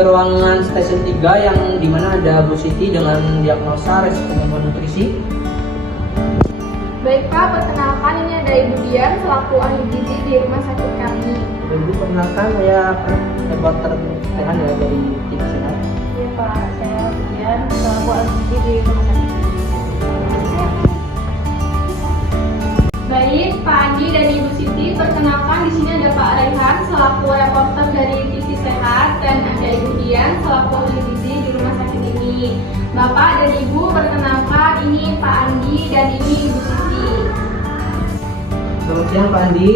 ke ruangan stasiun 3 yang dimana ada Bu Siti dengan diagnosa resiko gangguan nutrisi. Baik Pak, perkenalkan ini ada Ibu Dian selaku ahli gizi di rumah sakit kami. Ibu, perkenalkan saya reporter Rehan ya dari TV Sehat. Iya Pak, saya Dian selaku ahli gizi di rumah sakit. Baik, Pak Andi dan Ibu Siti, perkenalkan di sini ada Pak Rehan selaku reporter dari TV Sehat dan ada Ibu Dian selaku ahli gizi di rumah sakit ini. Bapak dan Ibu, perkenalkan ini Pak Andi dan ini Ibu Siti. Selamat siang Pak Andi,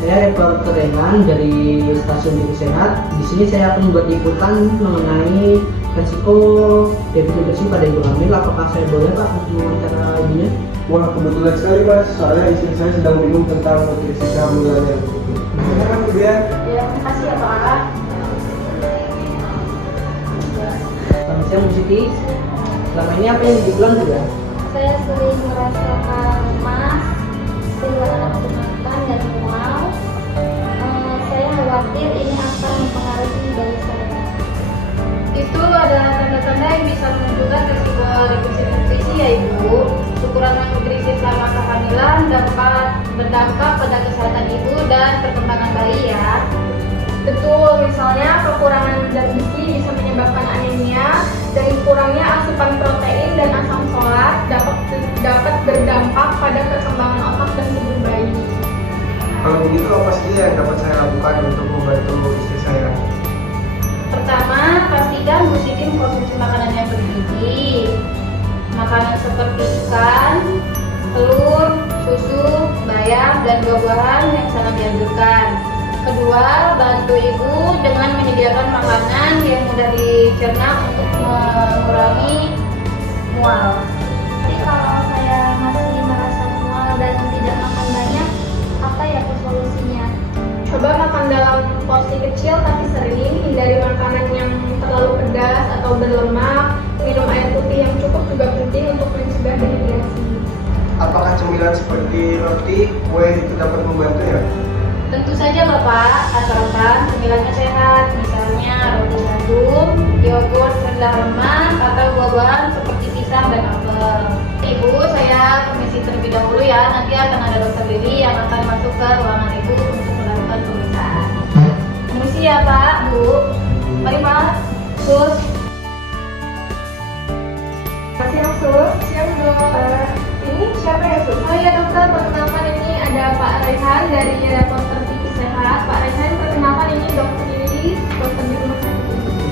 saya reporter Rehan dari stasiun TV Sehat. Di sini saya akan membuat liputan mengenai resiko defisit nutrisi pada ibu hamil. Apakah saya boleh Pak untuk wawancara ibunya? Wah, kebetulan sekali Mas, soalnya istri saya sedang bingung tentang nutrisi kehamilannya. Silakan Bu Dian. Ya, terima kasih ya Pak. Selamat siang Bu Siti. Selama ini apa yang dibilang juga? Saya sering merasakan lemas, kehilangan nafsu makan dan mual. Saya khawatir ini akan mempengaruhi bayi saya. Itu adalah tanda-tanda yang bisa menunjukkan risiko defisit nutrisi ya Ibu. Kekurangan nutrisi selama kehamilan dapat berdampak pada kesehatan ibu dan perkembangan bayi ya. Betul, misalnya kekurangan zat gizi bisa menyebabkan anemia dan kurangnya asupan protein dan asam folat dapat berdampak pada perkembangan otak dan tubuh bayi. Kalau begitu apa saja yang dapat saya lakukan untuk membantu istri saya? Pertama, pastikan Bu Siti mengkonsumsi makanan yang bergizi. Makanan seperti ikan, telur, susu, bayam, dan buah-buahan yang sangat dianjurkan. Kedua, bantu ibu dengan menyediakan makanan yang mudah dicerna untuk mengurangi mual. Jadi kalau saya masih merasa mual dan tidak makan banyak, apa ya solusinya? Coba makan dalam porsi kecil tapi sering, hindari makanan yang terlalu pedas atau berlemak, minum air putih yang cukup juga penting untuk mencegah dehidrasi. Apakah cemilan seperti roti, kue itu dapat membantu ya? Tentu saja Bapak, asalkan cemilannya sehat, misalnya roti gandum, yogurt rendah lemak, atau buah-buahan seperti pisang dan apel. Ibu, saya permisi terlebih dahulu ya, nanti akan ada dokter Lili yang akan masuk ke ruangan ibu untuk melakukan pemeriksaan. Permisi ya Pak, Bu. Mari Pak, Sus. Siang Sus. Siang dokter. Ini siapa ya Sus? Oh iya dokter, perkenalkan ini ada Pak Rehan dari reporter TV Sehat. Pak Rehan, perkenalkan ini dokter Lili, dokter di rumah sakit ini.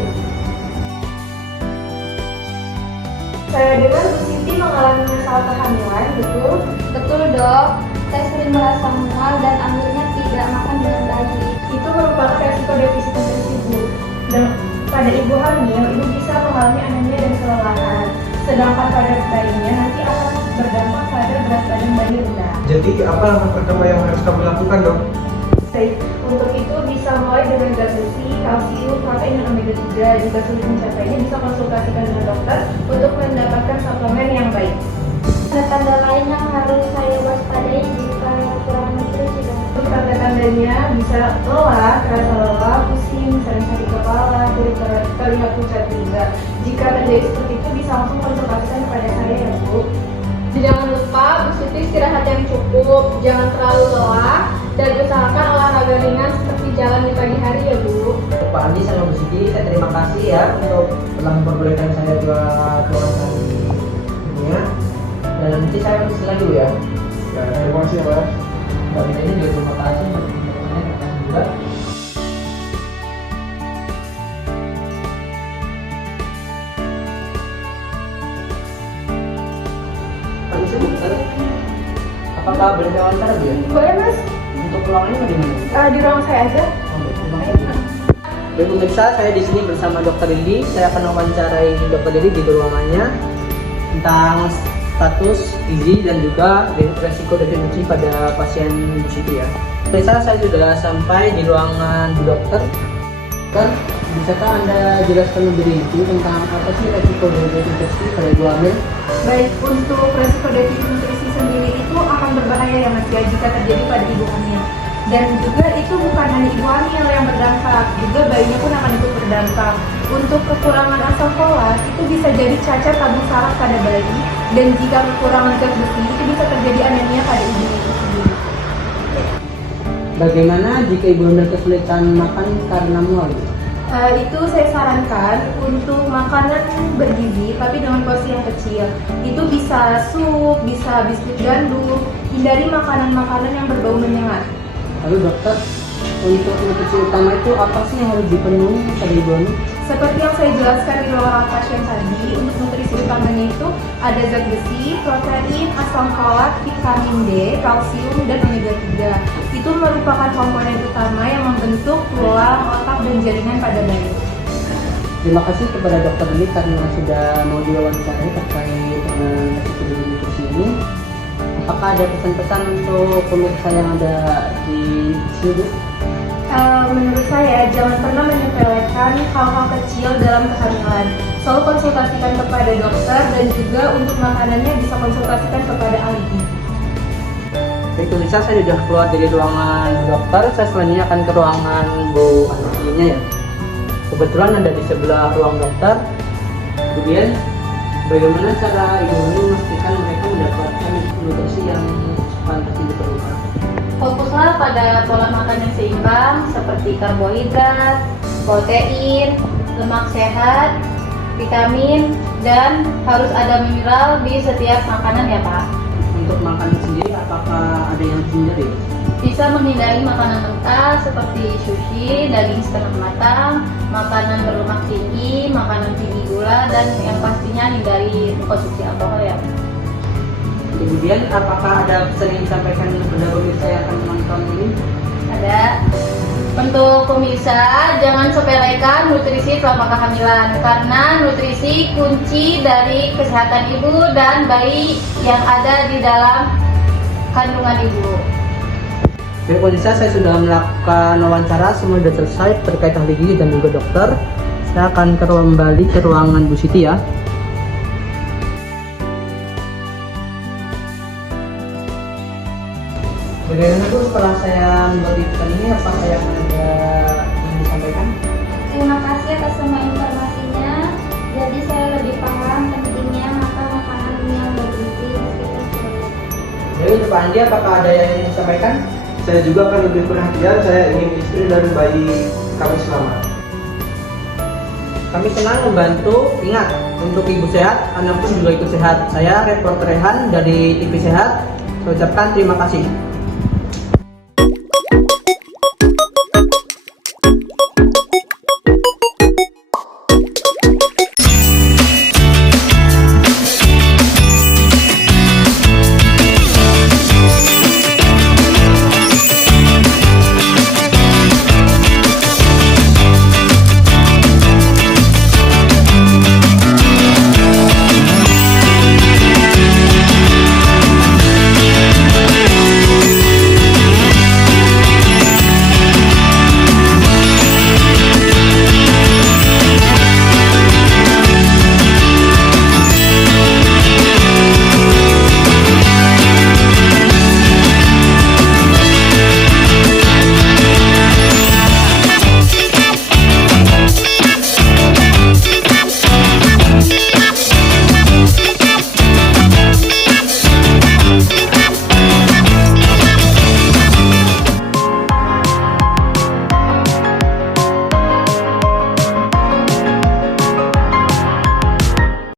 Saya dengar Bu Siti mengalami masalah kehamilan, betul? Betul dok, saya sering merasa mual dan akhirnya tidak makan dengan baik. Itu merupakan resiko defisit nutrisi Bu. Dan pada ibu hamil, ibu bisa mengalami anemia dan kelelahan. Sedangkan pada bayinya nanti akan berdampak pada berat badan bayi rendah. Jadi apa langkah pertama yang harus kami lakukan dok? Baik, untuk itu bisa mulai dengan zat besi, kalsium, protein, dan omega 3. Jika sulit mencapainya, bisa konsultasikan dengan dokter untuk mendapatkan suplemen yang baik. Tanda-tanda lain yang harus saya waspadai jika kurang nutrisi dok? Tanda-tandanya bisa lelah, terasa lelah, pusing, sering sakit kepala, kulit terlihat pucat juga. Jika terjadi seperti itu, bisa langsung konsultasikan kepada saya ya Bu. Jangan lupa Bu Siti istirahat yang cukup, jangan terlalu lelah, dan usahakan olahraga ringan seperti jalan di pagi hari ya Bu. Pak Andi sama Bu Siti, saya terima kasih ya untuk telah memperbolehkan saya buat wawancara ini. Dan nanti saya persilakan dulu ya. Ya, terima kasih ya Mas. Mbak Dina ini juga terima kasih untuk informasinya juga. Pak Yusuf, apakah boleh saya wawancara Bu ya? Boleh Mas, Untuk ruangannya di mana? di ruang saya aja. Baik pemirsa, saya di sini bersama Dr. Lili. Saya akan mewawancarai Dr. Lili di ruangannya tentang status gizi dan juga resiko defisit pada pasien Bu Siti ya. Pemirsa, saya sudah sampai di ruangan Bu Dokter. Dokter, bisakah Anda jelaskan lebih rinci tentang apa sih resiko defisit nutrisi pada ibu hamil? Baik, untuk resiko defisit nutrisi sendiri itu akan berbahaya ya Mas ya jika terjadi pada ibu hamil. Dan juga itu bukan hanya ibu hamil yang berdampak, juga bayinya pun akan ikut berdampak. Untuk kekurangan asam folat itu bisa jadi cacat tabung saraf pada bayi, dan jika kekurangan zat besi itu bisa terjadi anemia pada ibu itu sendiri. Bagaimana jika ibu hamil kesulitan makan karena mual? Itu saya sarankan untuk makanan bergizi tapi dengan porsi yang kecil. Itu bisa sup, bisa biskuit gandum. Hindari makanan-makanan yang berbau menyengat. Lalu dokter, untuk nutrisi utama itu apa sih yang harus dipenuhi pada ibu hamil? Seperti yang saya jelaskan di ruangan pasien tadi, untuk nutrisi utamanya itu ada zat besi, protein, asam folat, vitamin D, kalsium, dan omega 3. Itu merupakan komponen utama yang membentuk tulang, otak, dan jaringan pada bayi. Terima kasih kepada dokter Lili karena sudah mau diwawancarai terkait dengan resiko nutrisi ini. Apakah ada pesan-pesan untuk pemirsa yang ada di sini, Bu? Menurut saya, jangan pernah menyepelekan hal-hal kecil dalam kehamilan. Selalu konsultasikan kepada dokter, dan juga untuk makanannya bisa konsultasikan kepada ahli gizi. Baik pemirsa, saya sudah keluar dari ruangan dokter. Saya selanjutnya akan ke ruangan Bu Antinya ya. Kebetulan ada di sebelah ruang dokter. Kemudian, bagaimana cara ibu hamil memastikan mereka mendapatkan nutrisi yang pantas diperlukan? Fokuslah pada pola makan yang seimbang seperti karbohidrat, protein, lemak sehat, vitamin, dan harus ada mineral di setiap makanan ya Pak. Untuk makanan sendiri, apakah ada yang harus dihindari? Bisa menghindari makanan mentah seperti sushi, daging setengah matang, makanan berlemak tinggi, makanan tinggi gula, dan yang pastinya hindari konsumsi alkohol ya. Kemudian, apakah ada pesan yang disampaikan kepada pemirsa yang akan menonton ini? Ada. Untuk pemirsa, jangan sepelekan nutrisi selama kehamilan, karena nutrisi kunci dari kesehatan ibu dan bayi yang ada di dalam kandungan ibu. Baik pemirsa, saya sudah melakukan wawancara, semua sudah selesai terkait ahli gizi dan juga dokter. Saya akan kembali ke ruangan Bu Siti ya. Bagaimana Bu, setelah saya membuat liputan ini, apa saya ada yang disampaikan? Terima kasih atas semua informasinya. Jadi saya lebih paham pentingnya makan makanan yang bergizi meskipun sulit. Jadi untuk Pak Andi, apakah ada yang ingin disampaikan? Saya juga akan lebih perhatian, saya ingin istri dan bayi kami selamat. Kami senang membantu. Ingat, untuk ibu sehat, anak pun juga ikut sehat. Saya reporter Rehan dari TV Sehat. Saya ucapkan terima kasih.